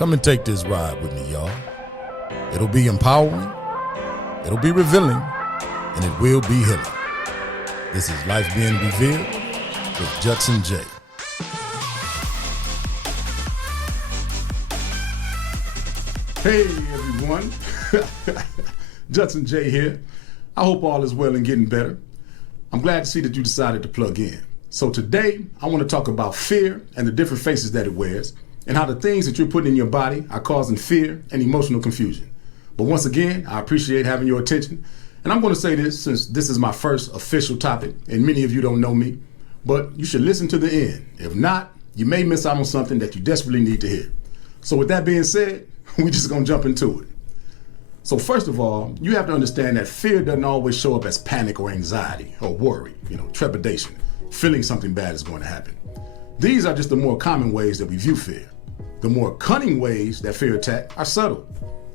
Come and take this ride with me, y'all. It'll be empowering, it'll be revealing, and it will be healing. This is Life Being Revealed with Judson Jaye. Hey everyone, Judson Jaye here. I hope all is well and getting better. I'm glad to see that you decided to plug in. So today, I want to talk about fear and the different faces that it wears, and how the things that you're putting in your body are causing fear and emotional confusion. But once again, I appreciate having your attention. And I'm going to say this since this is my first official topic, and many of you don't know me, but you should listen to the end. If not, you may miss out on something that you desperately need to hear. So with that being said, we're just going to jump into it. So first of all, you have to understand that fear doesn't always show up as panic or anxiety or worry, trepidation, feeling something bad is going to happen. These are just the more common ways that we view fear. The more cunning ways that fear attack are subtle.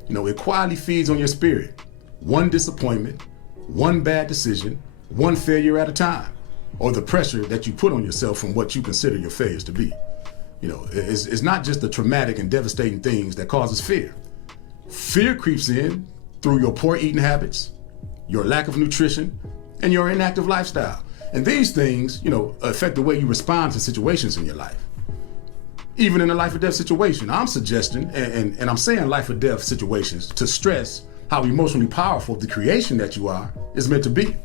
It quietly feeds on your spirit. One disappointment, one bad decision, one failure at a time, or the pressure that you put on yourself from what you consider your failures to be. It's not just the traumatic and devastating things that causes fear. Fear creeps in through your poor eating habits, your lack of nutrition, and your inactive lifestyle. And these things, affect the way you respond to situations in your life. Even in a life or death situation, I'm suggesting, and I'm saying life or death situations to stress how emotionally powerful the creation that you are is meant to be.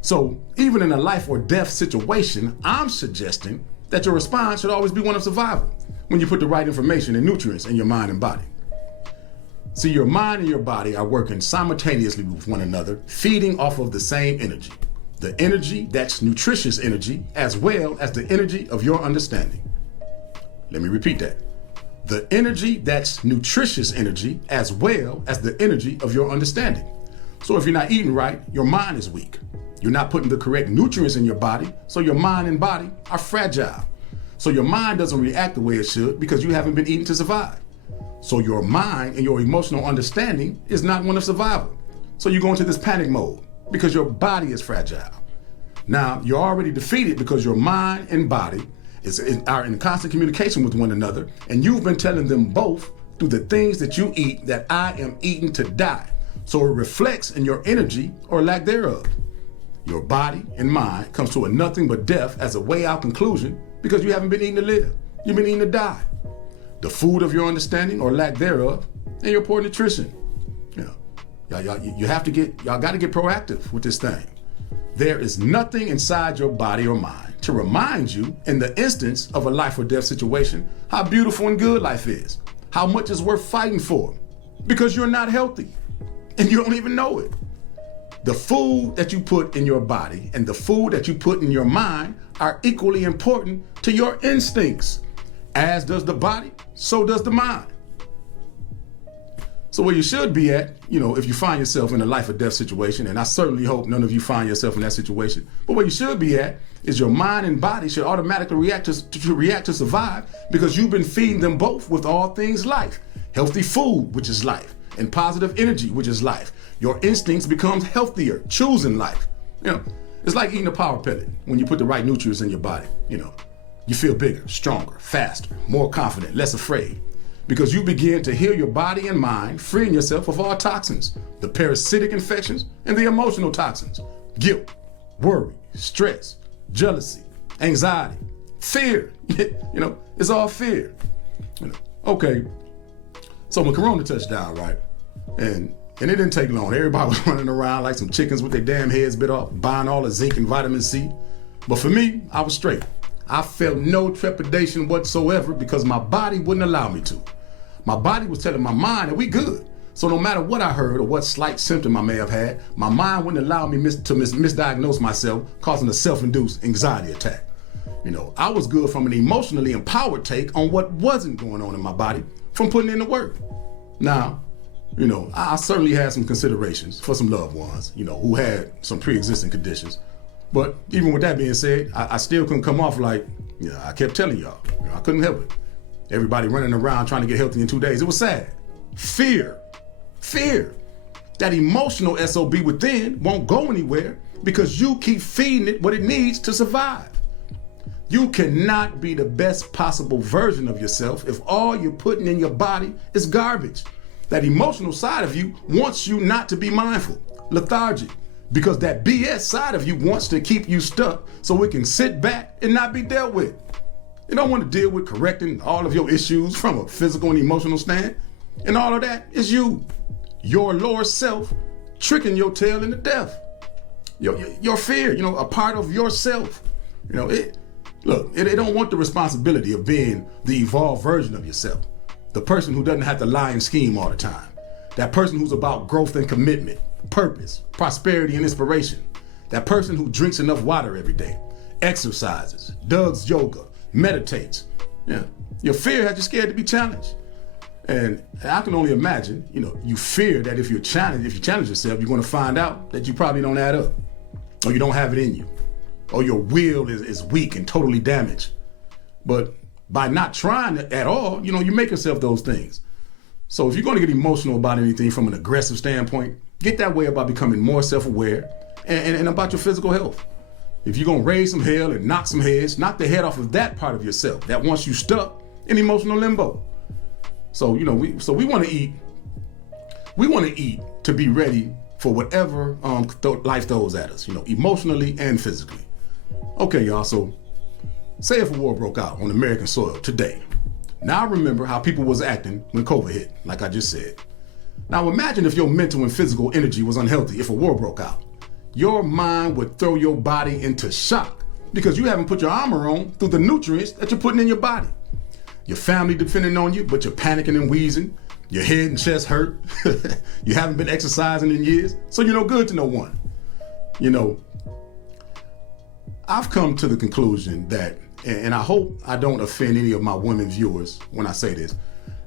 So even in a life or death situation, I'm suggesting that your response should always be one of survival when you put the right information and nutrients in your mind and body. See, your mind and your body are working simultaneously with one another, feeding off of the same energy. The energy that's nutritious energy, as well as the energy of your understanding. Let me repeat that. The energy that's nutritious energy, as well as the energy of your understanding. So if you're not eating right, your mind is weak. You're not putting the correct nutrients in your body, so your mind and body are fragile. So your mind doesn't react the way it should because you haven't been eating to survive. So your mind and your emotional understanding is not one of survival. So you go into this panic mode because your body is fragile. Now, you're already defeated because your mind and body are in constant communication with one another, and you've been telling them both through the things that you eat that I am eating to die. So it reflects in your energy or lack thereof. Your body and mind comes to a nothing but death as a way out conclusion because you haven't been eating to live. You've been eating to die. The food of your understanding or lack thereof, and your poor nutrition. Y'all got to get proactive with this thing. There is nothing inside your body or mind to remind you in the instance of a life or death situation how beautiful and good life is, how much is worth fighting for, because you're not healthy and you don't even know it. The food that you put in your body and the food that you put in your mind are equally important to your instincts. As does the body, so does the mind. So where you should be at, if you find yourself in a life or death situation, and I certainly hope none of you find yourself in that situation, but where you should be at is your mind and body should automatically react to survive because you've been feeding them both with all things life. Healthy food, which is life, and positive energy, which is life. Your instincts become healthier, choosing life. It's like eating a power pellet when you put the right nutrients in your body. You feel bigger, stronger, faster, more confident, less afraid. Because you begin to heal your body and mind, freeing yourself of all toxins, the parasitic infections and the emotional toxins, guilt, worry, stress, jealousy, anxiety, fear. It's all fear. Okay, so when Corona touched down, right, and it didn't take long. Everybody was running around like some chickens with their damn heads bit off, buying all the zinc and vitamin C. But for me, I was straight. I felt no trepidation whatsoever because my body wouldn't allow me to. My body was telling my mind that we good. So no matter what I heard or what slight symptom I may have had, my mind wouldn't allow me to misdiagnose myself, causing a self-induced anxiety attack. I was good from an emotionally empowered take on what wasn't going on in my body from putting in the work. Now, I certainly had some considerations for some loved ones, who had some pre-existing conditions. But even with that being said, I still couldn't come off like, I kept telling y'all, I couldn't help it. Everybody running around trying to get healthy in 2 days. It was sad. Fear. That emotional SOB within won't go anywhere because you keep feeding it what it needs to survive. You cannot be the best possible version of yourself if all you're putting in your body is garbage. That emotional side of you wants you not to be mindful, lethargic, because that BS side of you wants to keep you stuck so it can sit back and not be dealt with. You don't want to deal with correcting all of your issues from a physical and emotional stand. And all of that is you, your lower self, tricking your tail into death. Your fear, a part of yourself. It don't want the responsibility of being the evolved version of yourself. The person who doesn't have to lie and scheme all the time. That person who's about growth and commitment, purpose, prosperity and inspiration. That person who drinks enough water every day, exercises, does yoga, meditates. Yeah. Your fear has you scared to be challenged. And I can only imagine, you fear that if you challenge yourself, you're going to find out that you probably don't add up, or you don't have it in you, or your will is weak and totally damaged. But by not trying at all, you make yourself those things. So if you're going to get emotional about anything from an aggressive standpoint, get that way about becoming more self-aware and about your physical health. If you're going to raise some hell and knock some heads, knock the head off of that part of yourself that wants you stuck in emotional limbo. So, we want to eat. We want to eat to be ready for whatever life throws at us, emotionally and physically. Okay, y'all, so say if a war broke out on American soil today. Now remember how people was acting when COVID hit, like I just said. Now imagine if your mental and physical energy was unhealthy if a war broke out. Your mind would throw your body into shock because you haven't put your armor on through the nutrients that you're putting in your body. Your family depending on you, but you're panicking and wheezing. Your head and chest hurt. You haven't been exercising in years, so you're no good to no one. I've come to the conclusion that, and I hope I don't offend any of my women viewers when I say this,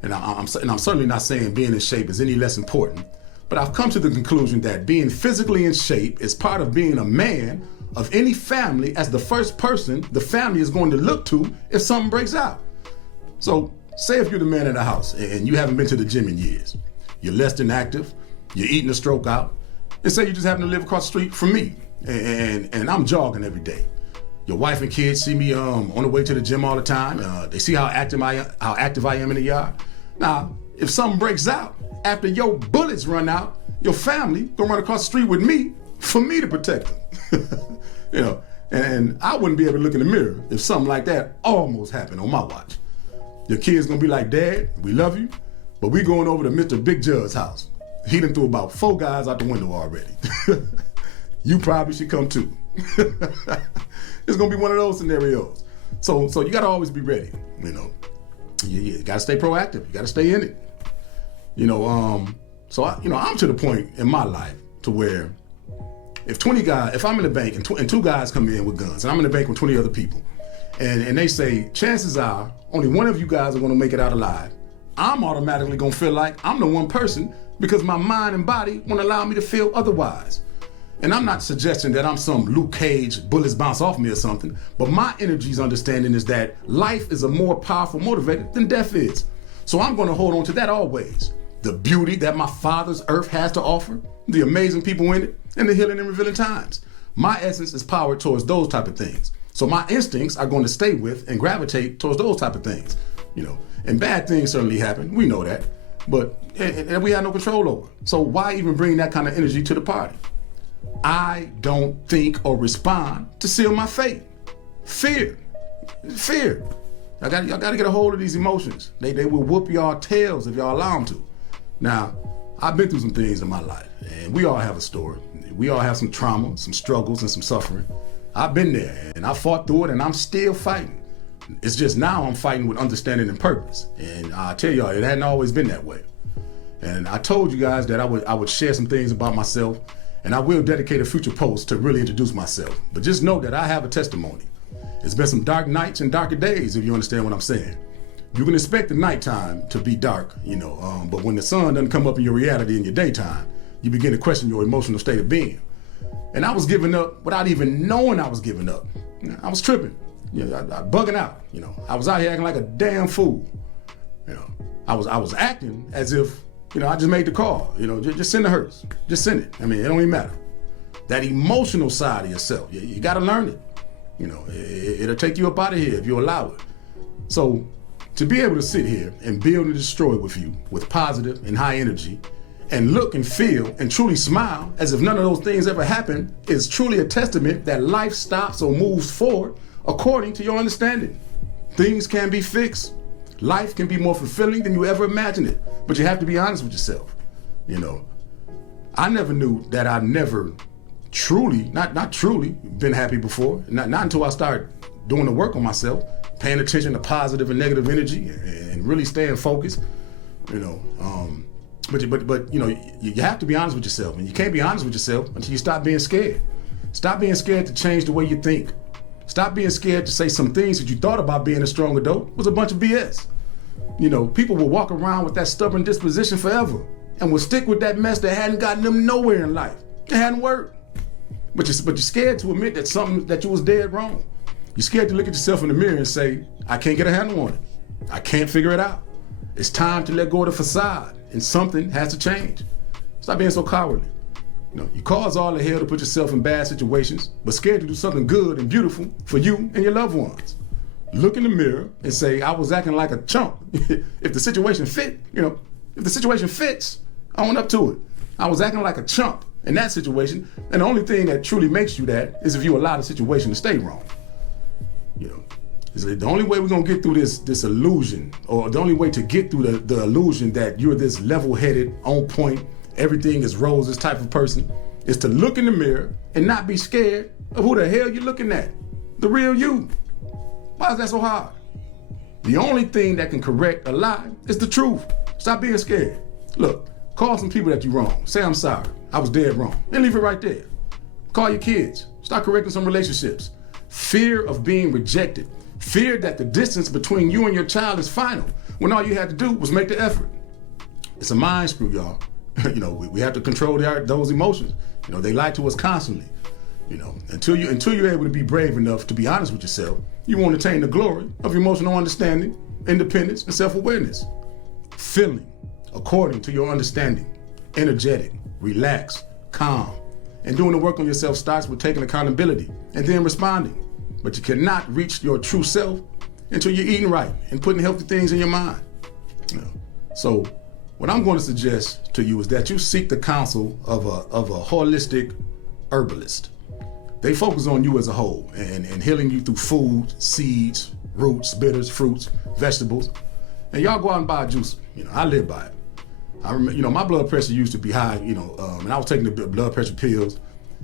and I'm certainly not saying being in shape is any less important, but I've come to the conclusion that being physically in shape is part of being a man of any family as the first person the family is going to look to if something breaks out. So say if you're the man in the house and you haven't been to the gym in years, you're less than active, you're eating a stroke out, and say you just happen to live across the street from me and I'm jogging every day. Your wife and kids see me on the way to the gym all the time. They see how active I am in the yard. Now, if something breaks out, after your bullets run out, your family gonna run across the street with me for me to protect them. And I wouldn't be able to look in the mirror if something like that almost happened on my watch. Your kids gonna be like, Dad, we love you, but we going over to Mr. Big Jud's house. He done threw about 4 guys out the window already. You probably should come too. It's gonna be one of those scenarios. So you gotta always be ready. You gotta stay proactive. You gotta stay in it. So I'm to the point in my life to where if I'm in the bank and 2 guys come in with guns, and I'm in the bank with 20 other people, and they say, chances are only one of you guys are gonna make it out alive, I'm automatically gonna feel like I'm the one person because my mind and body won't allow me to feel otherwise. And I'm not suggesting that I'm some Luke Cage, bullets bounce off me or something, but my energy's understanding is that life is a more powerful motivator than death is. So I'm gonna hold on to that always. The beauty that my Father's earth has to offer, the amazing people in it, and the healing and revealing times. My essence is powered towards those type of things. So my instincts are going to stay with and gravitate towards those type of things. And bad things certainly happen, we know that, but and we have no control over. So why even bring that kind of energy to the party? I don't think or respond to seal my fate. Fear. Y'all gotta get a hold of these emotions. They will whoop y'all tails if y'all allow them to. Now, I've been through some things in my life, and we all have a story. We all have some trauma, some struggles, and some suffering. I've been there, and I fought through it, and I'm still fighting. It's just now I'm fighting with understanding and purpose. And I tell y'all, it hadn't always been that way. And I told you guys that I would share some things about myself, and I will dedicate a future post to really introduce myself. But just know that I have a testimony. It's been some dark nights and darker days, if you understand what I'm saying. You can expect the nighttime to be dark, but when the sun doesn't come up in your reality in your daytime, you begin to question your emotional state of being. And I was giving up without even knowing I was giving up. I was tripping, I bugging out. I was out here acting like a damn fool. I was acting as if, I just made the call. Just send the hearse, just send it. It don't even matter. That emotional side of yourself, you got to learn it. It'll take you up out of here if you allow it. So to be able to sit here and build and destroy with you with positive and high energy and look and feel and truly smile as if none of those things ever happened is truly a testament that life stops or moves forward according to your understanding. Things can be fixed. Life can be more fulfilling than you ever imagined it, but you have to be honest with yourself. I never knew that I never truly, not truly been happy before, not until I started doing the work on myself, paying attention to positive and negative energy and really staying focused, But you have to be honest with yourself, and you can't be honest with yourself until you stop being scared. Stop being scared to change the way you think. Stop being scared to say some things that you thought about being a strong adult was a bunch of BS. People will walk around with that stubborn disposition forever and will stick with that mess that hadn't gotten them nowhere in life. It hadn't worked. But you're scared to admit that you was dead wrong. You're scared to look at yourself in the mirror and say, I can't get a handle on it. I can't figure it out. It's time to let go of the facade, and something has to change. Stop being so cowardly. You cause all the hell to put yourself in bad situations, but scared to do something good and beautiful for you and your loved ones. Look in the mirror and say, I was acting like a chump. If the situation fit, if the situation fits, own up to it. I was acting like a chump in that situation, and the only thing that truly makes you that is if you allow the situation to stay wrong. The only way we're gonna get through this illusion, or the only way to get through the illusion that you're this level-headed, on point, everything is roses type of person, is to look in the mirror and not be scared of who the hell you're looking at. The real you. Why is that so hard? The only thing that can correct a lie is the truth. Stop being scared. Look, call some people that you're wrong. Say, I'm sorry, I was dead wrong. And leave it right there. Call your kids. Start correcting some relationships. Fear of being rejected. Fear that the distance between you and your child is final, when all you had to do was make the effort. It's a mind screw, y'all. We have to control those emotions. They lie to us constantly. Until you're able to be brave enough to be honest with yourself, you won't attain the glory of emotional understanding, independence, and self-awareness. Feeling according to your understanding, energetic, relaxed, calm, and doing the work on yourself starts with taking accountability and then responding. But you cannot reach your true self until you're eating right and putting healthy things in your mind. So what I'm going to suggest to you is that you seek the counsel of a holistic herbalist. They focus on you as a whole and healing you through food, seeds, roots, bitters, fruits, vegetables. And y'all go out and buy a juice. I live by it. I remember, my blood pressure used to be high, and I was taking the blood pressure pills,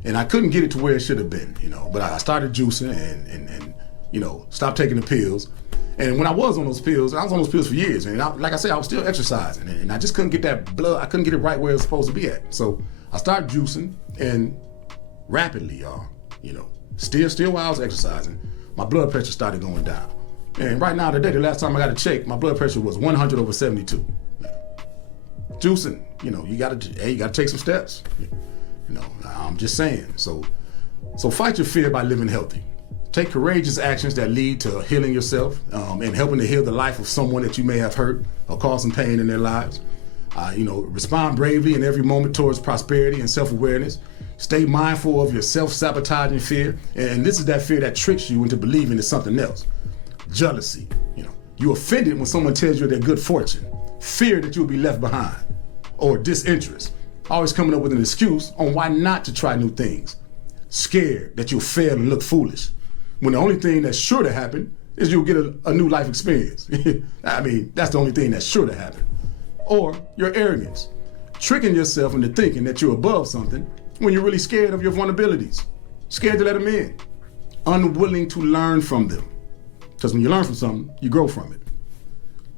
and I couldn't get it to where it should have been, but I started juicing and stopped taking the pills. And when I was on those pills for years, and like I said, I was still exercising, and I just couldn't get that blood, I couldn't get it right where it was supposed to be at. So I started juicing, and rapidly, y'all, still while I was exercising, my blood pressure started going down. And right now today, the last time I got it checked, my blood pressure was 100/72. Juicing, you gotta take some steps. I'm just saying. So fight your fear by living healthy. Take courageous actions that lead to healing yourself and helping to heal the life of someone that you may have hurt or caused some pain in their lives. Respond bravely in every moment towards prosperity and self-awareness. Stay mindful of your self-sabotaging fear. And this is that fear that tricks you into believing in something else. Jealousy. You're offended when someone tells you their good fortune. Fear that you'll be left behind. Or disinterest. Always coming up with an excuse on why not to try new things. Scared that you'll fail and look foolish, when the only thing that's sure to happen is you'll get a new life experience. That's the only thing that's sure to happen. Or your arrogance, tricking yourself into thinking that you're above something when you're really scared of your vulnerabilities, scared to let them in, unwilling to learn from them. Because when you learn from something, you grow from it.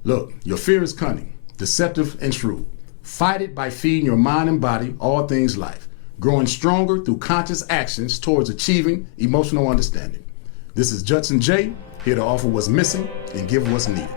Look, your fear is cunning, deceptive, and shrewd. Fight it by feeding your mind and body all things life, growing stronger through conscious actions towards achieving emotional understanding. This is Judson Jaye, here to offer what's missing and give what's needed.